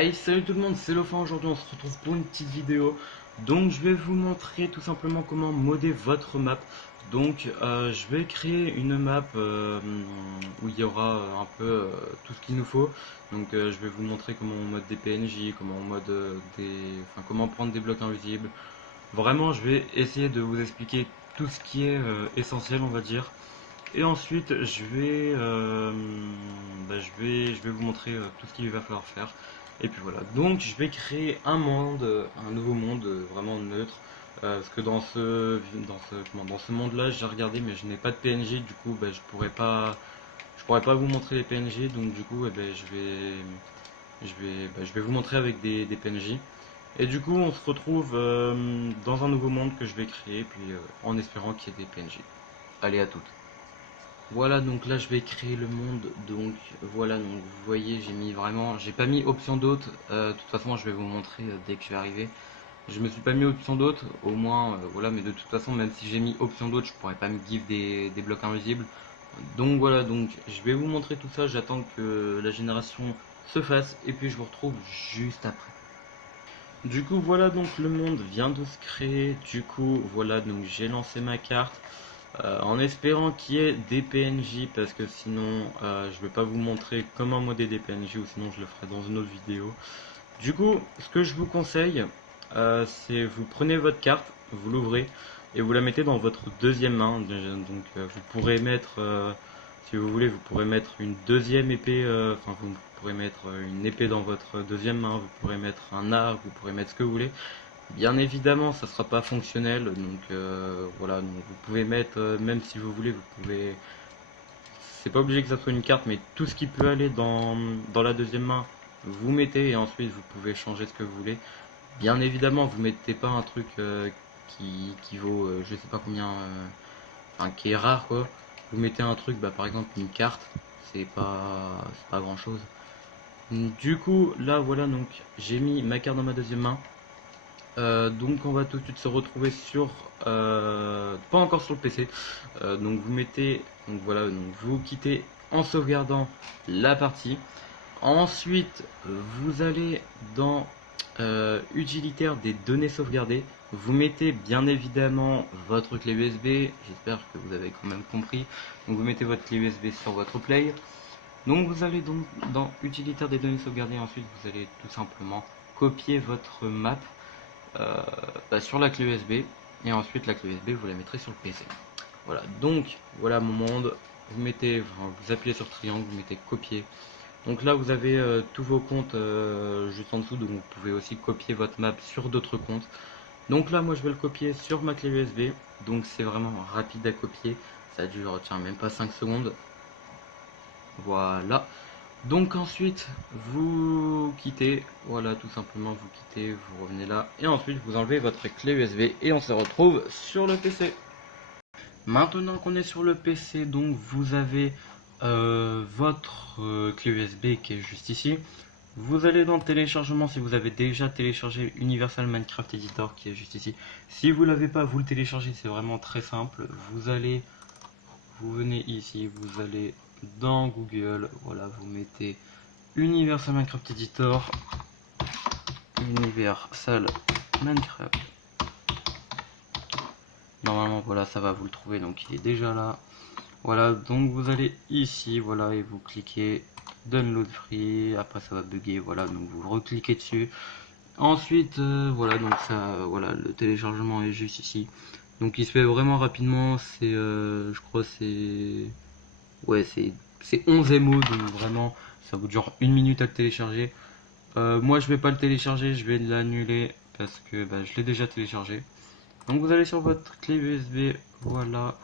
Hey, salut tout le monde, c'est Lofin. Aujourd'hui on se retrouve pour une petite vidéo. Donc je vais vous montrer tout simplement comment modder votre map. Donc je vais créer une map où il y aura un peu tout ce qu'il nous faut. Donc je vais vous montrer comment on mode des PNJ, comment on mode comment prendre des blocs invisibles. Vraiment je vais essayer de vous expliquer tout ce qui est essentiel, on va dire. Et ensuite, je vais vous montrer tout ce qu'il va falloir faire. Et puis voilà. Donc, je vais créer un monde, un nouveau monde vraiment neutre. Parce que dans ce monde-là, j'ai regardé, mais je n'ai pas de PNJ. Du coup, je pourrais pas vous montrer les PNJ. Donc, du coup, je vais vous montrer avec des PNJ. Et du coup, on se retrouve dans un nouveau monde que je vais créer, puis en espérant qu'il y ait des PNJ. Allez, à toutes. Voilà, donc là je vais créer le monde. Donc voilà, donc vous voyez, j'ai pas mis option d'hôte. De toute façon, je vais vous montrer dès que je vais arriver. Je me suis pas mis option d'hôte, au moins voilà, mais de toute façon, même si j'ai mis option d'hôte, je pourrais pas me give des blocs invisibles. Donc voilà, donc je vais vous montrer tout ça. J'attends que la génération se fasse et puis je vous retrouve juste après. Du coup, voilà, donc le monde vient de se créer. Du coup, voilà, donc j'ai lancé ma carte. En espérant qu'il y ait des PNJ, parce que sinon je vais pas vous montrer comment modder des PNJ, ou sinon je le ferai dans une autre vidéo. Du coup, ce que je vous conseille, c'est vous prenez votre carte, vous l'ouvrez et vous la mettez dans votre deuxième main. Donc vous pourrez mettre, si vous voulez, vous pourrez mettre une deuxième épée, enfin vous pourrez mettre une épée dans votre deuxième main, vous pourrez mettre un arc, vous pourrez mettre ce que vous voulez. Bien évidemment, ça sera pas fonctionnel, donc voilà, donc vous pouvez mettre, même si vous voulez, vous pouvez. C'est pas obligé que ça soit une carte, mais tout ce qui peut aller dans la deuxième main, vous mettez et ensuite vous pouvez changer ce que vous voulez. Bien évidemment, vous mettez pas un truc qui vaut je sais pas combien, enfin qui est rare quoi. Vous mettez un truc, bah, par exemple une carte, c'est pas grand chose. Du coup, là voilà, donc j'ai mis ma carte dans ma deuxième main. Donc on va tout de suite se retrouver sur pas encore sur le PC. Donc vous mettez, donc voilà, donc vous quittez en sauvegardant la partie. Ensuite vous allez dans utilitaire des données sauvegardées. Vous mettez bien évidemment votre clé USB. J'espère que vous avez quand même compris. Donc vous mettez votre clé USB sur votre play. Donc vous allez donc dans utilitaire des données sauvegardées. Ensuite vous allez tout simplement copier votre map sur la clé USB, et ensuite la clé USB vous la mettrez sur le PC. Voilà, donc voilà mon monde. Vous appuyez sur triangle, vous mettez copier. Donc là vous avez tous vos comptes juste en dessous, donc vous pouvez aussi copier votre map sur d'autres comptes. Donc là moi je vais le copier sur ma clé USB, donc c'est vraiment rapide à copier, ça dure tiens même pas 5 secondes. Voilà. Donc ensuite, vous quittez, voilà, tout simplement, vous quittez, vous revenez là, et ensuite vous enlevez votre clé USB, et on se retrouve sur le PC. Maintenant qu'on est sur le PC, donc vous avez votre clé USB qui est juste ici. Vous allez dans téléchargement si vous avez déjà téléchargé Universal Minecraft Editor qui est juste ici. Si vous l'avez pas, vous le téléchargez, c'est vraiment très simple. Vous venez ici, vous allez dans Google, voilà, vous mettez Universal Minecraft Editor, Universal Minecraft. Normalement, voilà, ça va, vous le trouver, donc il est déjà là. Voilà, donc vous allez ici, voilà, et vous cliquez Download Free. Après, ça va bugger, voilà, donc vous recliquez dessus. Ensuite, voilà, donc ça, voilà, le téléchargement est juste ici. Donc il se fait vraiment rapidement. C'est, je crois, ouais, c'est 11 MO, donc vraiment, ça vous dure 1 minute à le télécharger. Moi je vais pas le télécharger, je vais l'annuler parce que je l'ai déjà téléchargé. Donc vous allez sur votre clé USB, voilà,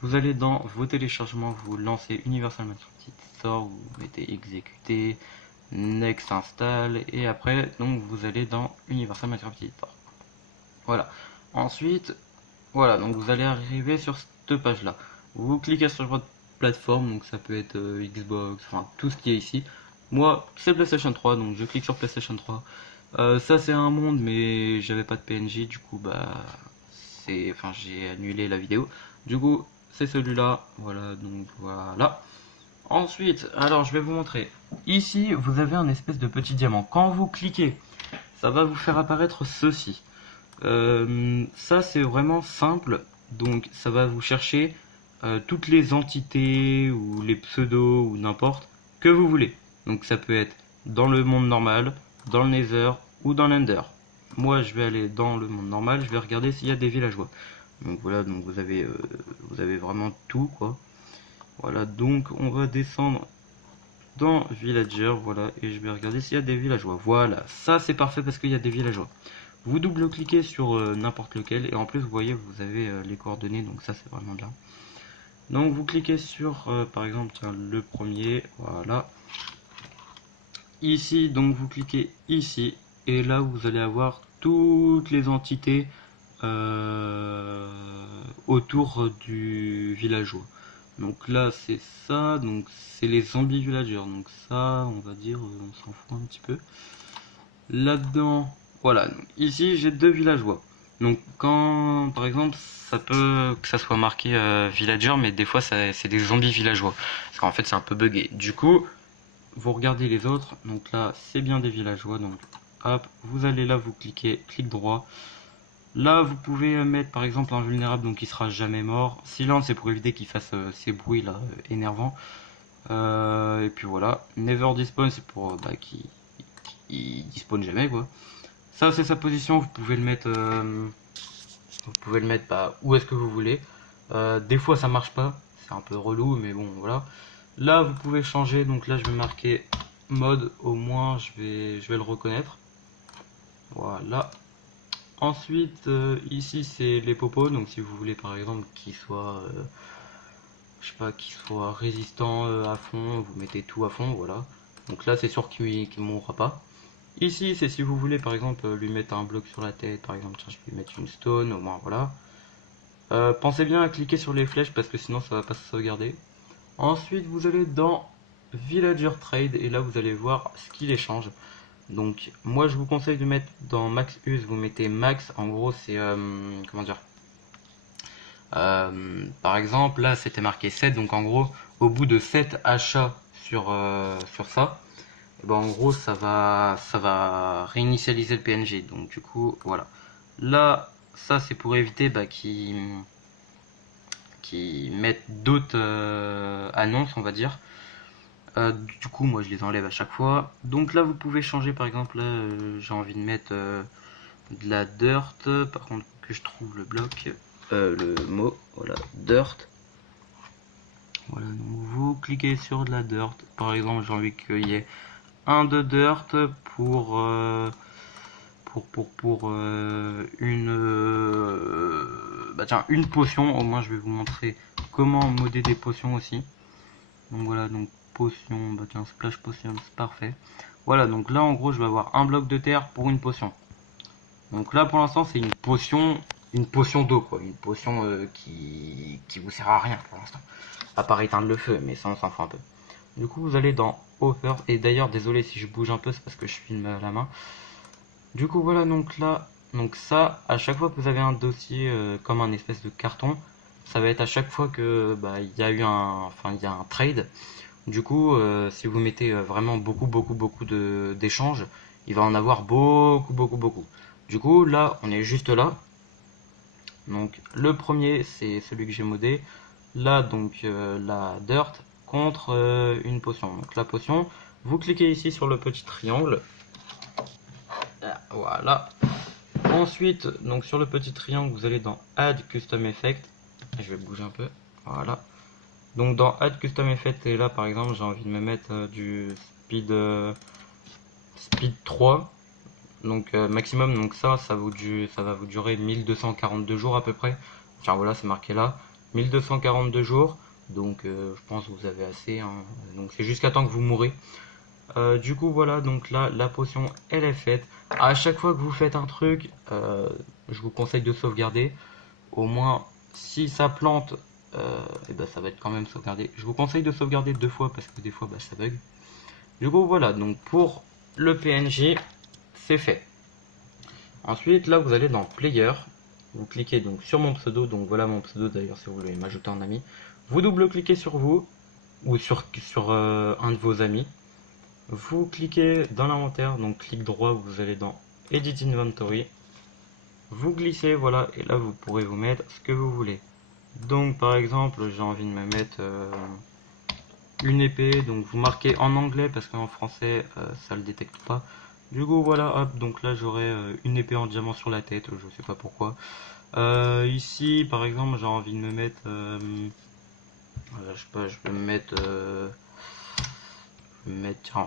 vous allez dans vos téléchargements, vous lancez Universal Minecraft Store, vous mettez exécuter, next install, et après donc vous allez dans Universal Minecraft Editor. Voilà. Ensuite, voilà, donc vous allez arriver sur cette page là. Vous cliquez sur votre plateforme, donc ça peut être Xbox, enfin tout ce qui est ici. Moi, c'est PlayStation 3, donc je clique sur PlayStation 3. Ça c'est un monde, mais j'avais pas de PNJ, du coup j'ai annulé la vidéo. Du coup, c'est celui-là, voilà, donc voilà. Ensuite, alors je vais vous montrer. Ici, vous avez un espèce de petit diamant. Quand vous cliquez, ça va vous faire apparaître ceci. Ça, c'est vraiment simple. Donc, ça va vous chercher toutes les entités ou les pseudos ou n'importe que vous voulez. Donc, ça peut être dans le monde normal, dans le Nether ou dans l'Ender. Moi, je vais aller dans le monde normal. Je vais regarder s'il y a des villageois. Donc voilà, donc vous avez vraiment tout quoi. Voilà, donc on va descendre dans Villager, voilà, et je vais regarder s'il y a des villageois. Voilà, ça c'est parfait parce qu'il y a des villageois. Vous double-cliquez sur n'importe lequel, et en plus vous voyez, vous avez les coordonnées, donc ça c'est vraiment bien. Donc vous cliquez sur, par exemple, tiens, le premier, voilà. Ici, donc vous cliquez ici, et là vous allez avoir toutes les entités autour du villageois. Donc là c'est ça, donc c'est les zombies villagers, donc ça on va dire on s'en fout un petit peu. Là-dedans, voilà, donc ici j'ai deux villageois. Donc quand par exemple ça peut que ça soit marqué villager, mais des fois c'est des zombies villageois. Parce qu'en fait c'est un peu buggé. Du coup, vous regardez les autres, donc là c'est bien des villageois, donc hop, vous allez là, vous cliquez, clic droit. Là, vous pouvez mettre par exemple invulnérable, donc il sera jamais mort. Silence, c'est pour éviter qu'il fasse ces bruits là énervants. Et puis voilà. Never despawn, c'est pour qu'il despawn jamais quoi. Ça, c'est sa position. Vous pouvez le mettre, où est-ce que vous voulez. Des fois, ça marche pas. C'est un peu relou, mais bon, voilà. Là, vous pouvez changer. Donc là, je vais marquer mode. Au moins, je vais le reconnaître. Voilà. Ensuite, ici c'est les popos, donc si vous voulez par exemple qu'ils soient, je sais pas, qu'ils soient résistants à fond, vous mettez tout à fond, voilà. Donc là c'est sûr qu'il mourra pas. Ici c'est si vous voulez par exemple lui mettre un bloc sur la tête, par exemple, tiens, je vais lui mettre une stone, au moins voilà. Pensez bien à cliquer sur les flèches parce que sinon ça va pas se sauvegarder. Ensuite vous allez dans Villager Trade et là vous allez voir ce qu'il échange. Donc moi je vous conseille de mettre dans Max Use, vous mettez Max, en gros c'est comment dire, par exemple là c'était marqué 7, donc en gros au bout de 7 achats sur ça, et ben en gros ça va réinitialiser le PNG, donc du coup voilà. Là ça c'est pour éviter qu'ils mettent d'autres annonces on va dire. Du coup, moi je les enlève à chaque fois. Donc là, vous pouvez changer. Par exemple, là, j'ai envie de mettre de la dirt. Par contre, que je trouve le bloc, le mot, voilà, dirt. Voilà, donc vous cliquez sur de la dirt. Par exemple, j'ai envie qu'il y ait un de dirt pour une potion. Au moins, je vais vous montrer comment modder des potions aussi. Donc voilà, donc potion, bah tiens, splash potion, c'est parfait. Voilà, donc là en gros je vais avoir un bloc de terre pour une potion. Donc là pour l'instant c'est une potion d'eau quoi, une potion qui vous sert à rien pour l'instant. À part éteindre le feu, mais ça on s'en fout un peu. Du coup vous allez dans Offer, et d'ailleurs désolé si je bouge un peu, c'est parce que je filme à la main. Du coup voilà, donc là, donc ça, à chaque fois que vous avez un dossier comme un espèce de carton, ça va être à chaque fois que il y a eu il y a un trade. Du coup, si vous mettez vraiment beaucoup d'échanges, il va en avoir beaucoup. Du coup, là, on est juste là. Donc, le premier, c'est celui que j'ai modé. Là, donc, la dirt contre une potion. Donc, la potion, vous cliquez ici sur le petit triangle. Voilà. Ensuite, donc sur le petit triangle, vous allez dans Add Custom Effect. Je vais bouger un peu. Voilà. Donc dans Add Custom Effect, et là par exemple j'ai envie de me mettre du speed 3, donc maximum, donc ça va vous durer 1242 jours à peu près. Tiens voilà, c'est marqué là, 1242 jours, donc je pense que vous avez assez, hein. Donc c'est jusqu'à temps que vous mourrez. Du coup voilà, donc là la potion elle est faite. À chaque fois que vous faites un truc, je vous conseille de sauvegarder. Au moins si ça plante, et ben ça va être quand même sauvegardé. Je vous conseille de sauvegarder 2 fois parce que des fois ça bug. Du coup voilà, donc pour le PNJ c'est fait. Ensuite là vous allez dans Player, vous cliquez donc sur mon pseudo, donc voilà mon pseudo d'ailleurs si vous voulez m'ajouter en ami. Vous double-cliquez sur vous, ou sur un de vos amis. Vous cliquez dans l'inventaire, donc clic droit, vous allez dans Edit Inventory. Vous glissez, voilà, et là vous pourrez vous mettre ce que vous voulez. Donc par exemple, j'ai envie de me mettre une épée, donc vous marquez en anglais parce qu'en français ça le détecte pas. Du coup voilà, hop, donc là j'aurai une épée en diamant sur la tête, je sais pas pourquoi. Ici par exemple j'ai envie de me mettre, je sais pas, je vais me mettre, tiens,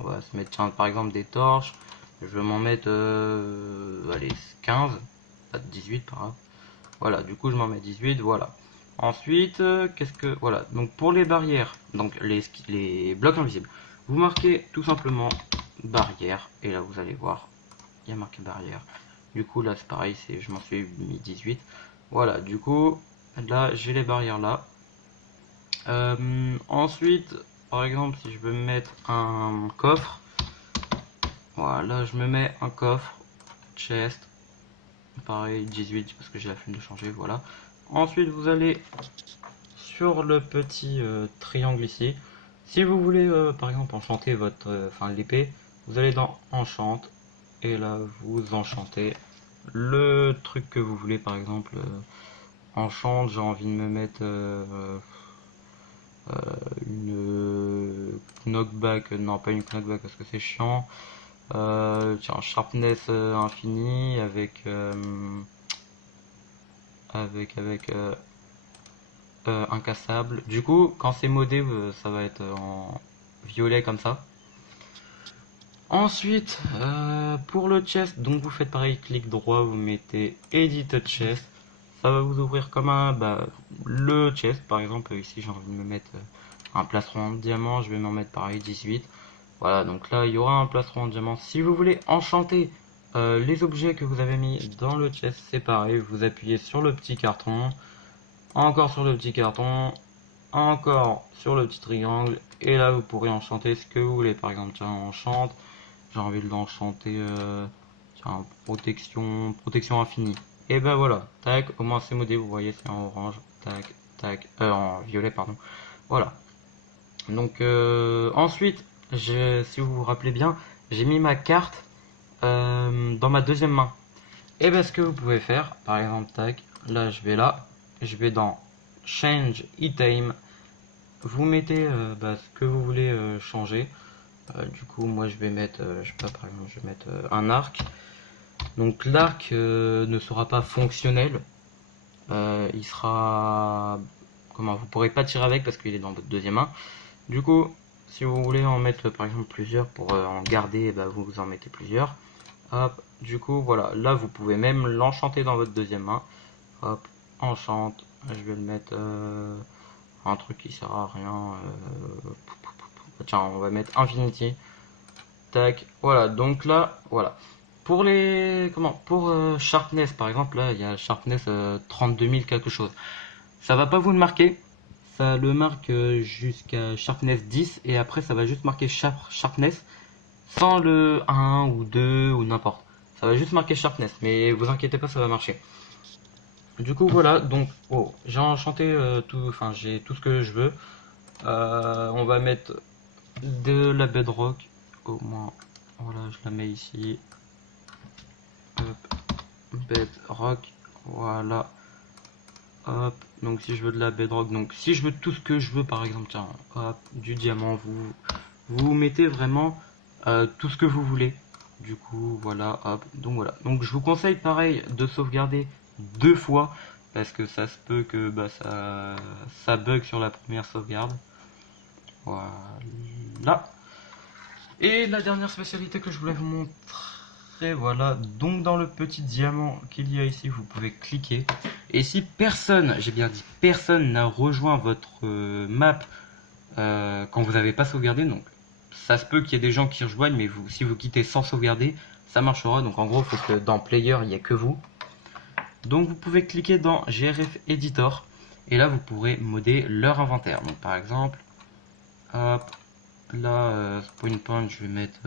on va se mettre tiens, par exemple des torches. Je vais m'en mettre allez 15, pas de 18 par là. Voilà, du coup je m'en mets 18, voilà. Ensuite, qu'est-ce que... Voilà, donc pour les barrières, donc les blocs invisibles, vous marquez tout simplement barrière, et là vous allez voir, il y a marqué barrière. Du coup là c'est pareil, je m'en suis mis 18. Voilà, du coup, là j'ai les barrières là. Ensuite, par exemple, si je veux me mettre un coffre, voilà, je me mets un coffre, chest, pareil 18 parce que j'ai la flemme de changer, voilà. Ensuite vous allez sur le petit triangle ici. Si vous voulez par exemple enchanter votre l'épée, vous allez dans enchante et là vous enchantez le truc que vous voulez. Par exemple enchante, j'ai envie de me mettre une knockback, non pas une knockback parce que c'est chiant. Tiens, sharpness infini avec incassable. Du coup, quand c'est modé, ça va être en violet comme ça. Ensuite, pour le chest, donc vous faites pareil, clic droit, vous mettez Edit Chest. Ça va vous ouvrir comme le chest. Par exemple, ici j'ai envie de me mettre un plastron en diamant, je vais m'en mettre pareil 18. Voilà, donc là il y aura un plastron en diamant. Si vous voulez enchanter les objets que vous avez mis dans le chest, c'est pareil, vous appuyez sur le petit carton, encore sur le petit carton, encore sur le petit triangle, et là vous pourrez enchanter ce que vous voulez. Par exemple, tiens, enchante, j'ai envie de l'enchanter, tiens, protection infinie. Et ben voilà, tac, au moins c'est modé, vous voyez, c'est en orange, tac, tac, en violet, pardon. Voilà. Donc ensuite, si vous vous rappelez bien, j'ai mis ma carte dans ma deuxième main. Et ben ce que vous pouvez faire, par exemple, tac, là je vais dans Change Item, vous mettez ce que vous voulez changer. Du coup, moi je vais mettre, je sais pas, par exemple, je vais mettre un arc. Donc l'arc ne sera pas fonctionnel. Il sera, comment, vous pourrez pas tirer avec parce qu'il est dans votre deuxième main. Du coup, si vous voulez en mettre par exemple plusieurs pour en garder, vous en mettez plusieurs. Hop, du coup, voilà, là vous pouvez même l'enchanter dans votre deuxième main. Hop, enchante. Je vais le mettre un truc qui sert à rien. Tiens, on va mettre Infinity. Tac, voilà, donc là, voilà. Pour Sharpness, par exemple, là, il y a Sharpness 32 000 quelque chose. Ça va pas vous le marquer. Ça le marque jusqu'à Sharpness 10 et après ça va juste marquer Sharpness sans le 1 ou 2 ou n'importe. Ça va juste marquer Sharpness, mais vous inquiétez pas, ça va marcher. Du coup voilà, donc j'ai enchanté j'ai tout ce que je veux. On va mettre de la bedrock, au moins, voilà, je la mets ici. Hop, bedrock, voilà. Hop, donc si je veux de la bedrock, donc si je veux tout ce que je veux, par exemple, tiens, hop, du diamant, vous mettez vraiment tout ce que vous voulez. Du coup, voilà, hop, donc voilà. Donc je vous conseille pareil de sauvegarder 2 fois parce que ça se peut que ça bug sur la première sauvegarde. Voilà. Et la dernière spécialité que je voulais vous montrer, voilà, donc dans le petit diamant qu'il y a ici, vous pouvez cliquer. Et si personne, j'ai bien dit personne, n'a rejoint votre map quand vous n'avez pas sauvegardé, donc ça se peut qu'il y ait des gens qui rejoignent, mais si vous quittez sans sauvegarder, ça marchera. Donc en gros, il faut que dans Player, il n'y ait que vous. Donc vous pouvez cliquer dans GRF Editor, et là vous pourrez modder leur inventaire. Donc par exemple, hop, là, spawn point, je vais mettre...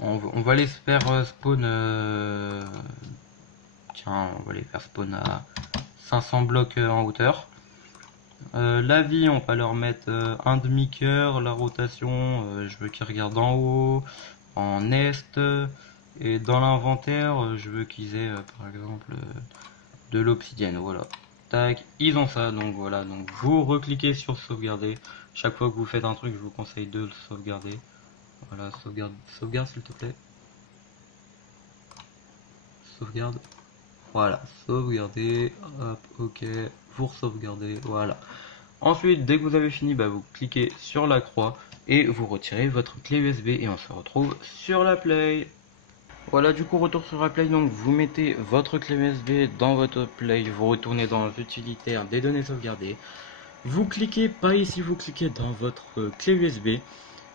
on va les faire spawn... tiens, on va les faire spawn à 500 blocs en hauteur. La vie, on va leur mettre un demi-cœur. La rotation, je veux qu'ils regardent en haut, en est. Et dans l'inventaire, je veux qu'ils aient par exemple de l'obsidienne. Voilà. Tac, ils ont ça. Donc voilà. Donc vous recliquez sur sauvegarder. Chaque fois que vous faites un truc, je vous conseille de le sauvegarder. Voilà, sauvegarde, sauvegarde s'il te plaît. Sauvegarde. Voilà, sauvegarder. Hop, ok. Vous sauvegardez. Voilà. Ensuite, dès que vous avez fini, vous cliquez sur la croix et vous retirez votre clé USB et on se retrouve sur la Play. Voilà, du coup, retour sur la Play. Donc, vous mettez votre clé USB dans votre Play, vous retournez dans utilitaires des données sauvegardées. Vous cliquez, pas ici, vous cliquez dans votre clé USB.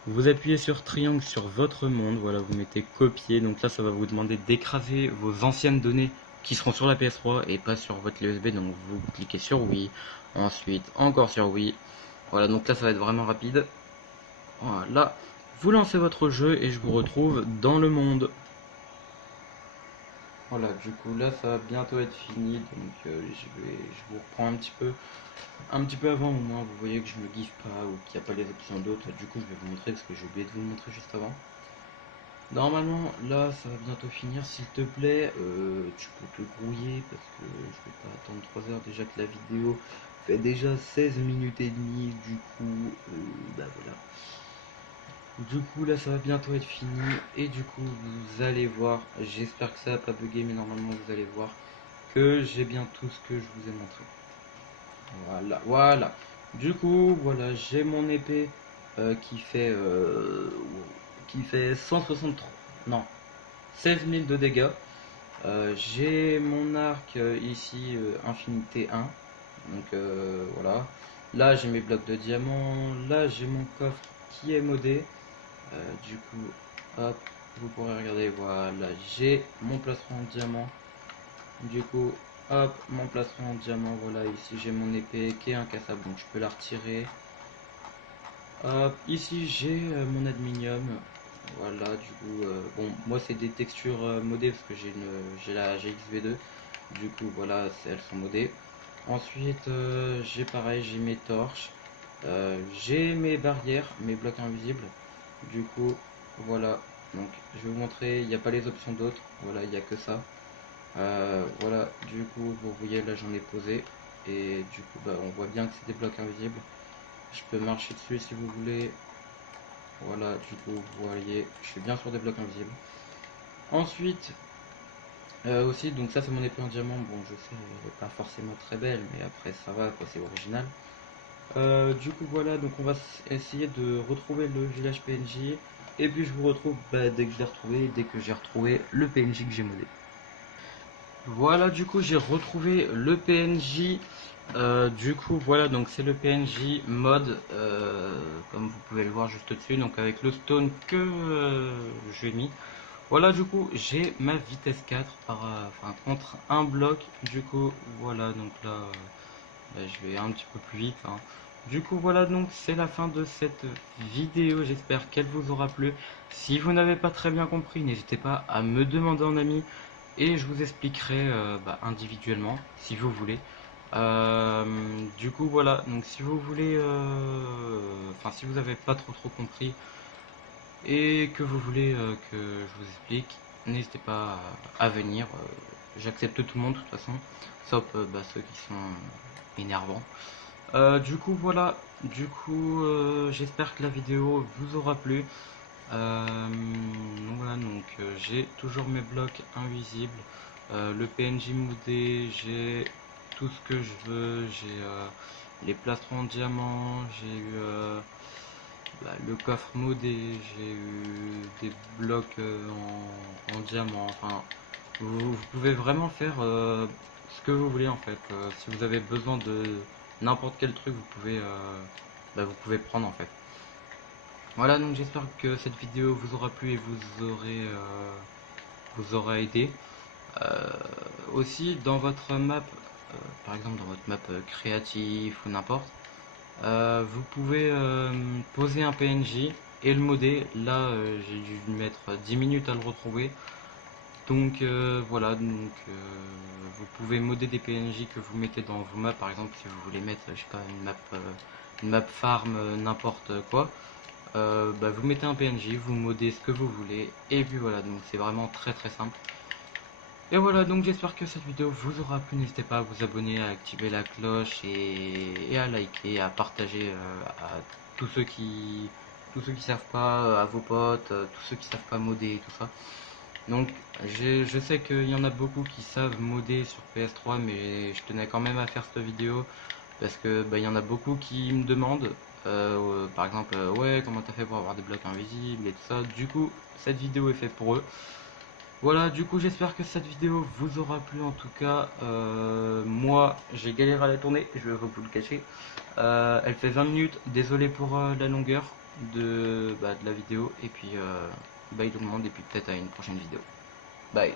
Vous appuyez sur triangle sur votre monde. Voilà, vous mettez copier. Donc là, ça va vous demander d'écraser vos anciennes données qui seront sur la PS3 et pas sur votre clé USB. Donc, vous cliquez sur oui. Ensuite, encore sur oui. Voilà, donc là, ça va être vraiment rapide. Voilà, vous lancez votre jeu et je vous retrouve dans le monde. Voilà, du coup là ça va bientôt être fini, donc je vous reprends un petit peu avant, au moins vous voyez que je me guise pas ou qu'il n'y a pas les options d'autres. Du coup je vais vous montrer parce que j'ai oublié de vous montrer juste avant. Normalement là ça va bientôt finir, s'il te plaît tu peux te grouiller parce que je vais pas attendre 3 heures, déjà que la vidéo fait déjà 16 minutes et demie, du coup voilà. Du coup là ça va bientôt être fini et du coup vous allez voir, j'espère que ça va pas bugger mais normalement vous allez voir que j'ai bien tout ce que je vous ai montré. Voilà, voilà. Du coup voilà, j'ai mon épée qui fait 163, non, 16 000 de dégâts. J'ai mon arc ici infinité 1, donc voilà. Là j'ai mes blocs de diamant, là j'ai mon coffre qui est modé. Du coup, hop, vous pourrez regarder, voilà, j'ai mon plastron en diamant. Du coup, hop, mon plastron en diamant, voilà, ici j'ai mon épée qui est incassable, donc je peux la retirer. Hop, ici j'ai mon adminium. Voilà, du coup, bon, moi c'est des textures modées parce que j'ai la GXV2. Du coup, voilà, elles sont modées. Ensuite, j'ai pareil, j'ai mes torches. J'ai mes barrières, mes blocs invisibles. Du coup, voilà. Donc, je vais vous montrer. Il n'y a pas les options d'autres. Voilà, il n'y a que ça. Voilà. Du coup, vous voyez, là, j'en ai posé. Et du coup, on voit bien que c'est des blocs invisibles. Je peux marcher dessus si vous voulez. Voilà. Du coup, vous voyez, je suis bien sur des blocs invisibles. Ensuite, aussi, donc ça, c'est mon épée en diamant. Bon, je sais, elle n'est pas forcément très belle, mais après, ça va, quoi. C'est original. Du coup voilà, donc on va essayer de retrouver le village PNJ et puis je vous retrouve dès que je l'ai retrouvé, dès que j'ai retrouvé le PNJ que j'ai modé. Voilà, du coup j'ai retrouvé le PNJ. Du coup voilà, donc c'est le PNJ mode comme vous pouvez le voir juste au-dessus, donc avec le stone que j'ai mis. Voilà, du coup j'ai ma vitesse 4 contre un bloc. Du coup voilà, donc là je vais un petit peu plus vite, hein. Du coup voilà, donc c'est la fin de cette vidéo, j'espère qu'elle vous aura plu. Si vous n'avez pas très bien compris, n'hésitez pas à me demander en ami et je vous expliquerai individuellement si vous voulez. Du coup voilà, donc si vous voulez, si vous n'avez pas trop compris et que vous voulez que je vous explique, n'hésitez pas à venir. J'accepte tout le monde de toute façon, sauf ceux qui sont énervants. Du coup voilà, j'espère que la vidéo vous aura plu. Donc voilà, j'ai toujours mes blocs invisibles, le PNJ modé, j'ai tout ce que je veux, j'ai les plastrons en diamant, j'ai eu le coffre modé, j'ai eu des blocs en diamant, enfin vous pouvez vraiment faire ce que vous voulez en fait. Si vous avez besoin de n'importe quel truc, vous pouvez prendre en fait. Voilà, donc j'espère que cette vidéo vous aura plu et vous aura aidé. Aussi, dans votre map, par exemple dans votre map créatif ou n'importe, vous pouvez poser un PNJ et le modder. Là, j'ai dû mettre 10 minutes à le retrouver. Donc voilà, donc vous pouvez modder des PNJ que vous mettez dans vos maps, par exemple si vous voulez mettre, je sais pas, une map farm, n'importe quoi. Bah, vous mettez un PNJ, vous modez ce que vous voulez, et puis voilà, donc c'est vraiment très très simple. Et voilà, donc j'espère que cette vidéo vous aura plu, n'hésitez pas à vous abonner, à activer la cloche et à liker, à partager à tous ceux qui tous ceux qui savent pas, à vos potes, tous ceux qui savent pas modder et tout ça. Donc je sais qu'il y en a beaucoup qui savent modder sur PS3, mais je tenais quand même à faire cette vidéo parce que bah, il y en a beaucoup qui me demandent par exemple ouais, comment t'as fait pour avoir des blocs invisibles et tout ça. Du coup cette vidéo est faite pour eux. Voilà, du coup j'espère que cette vidéo vous aura plu. En tout cas moi j'ai galéré à la tourner, je vais vous le cacher. Elle fait 20 minutes, désolé pour la longueur de la vidéo, et puis bye tout le monde, et puis peut-être à une prochaine vidéo. Bye.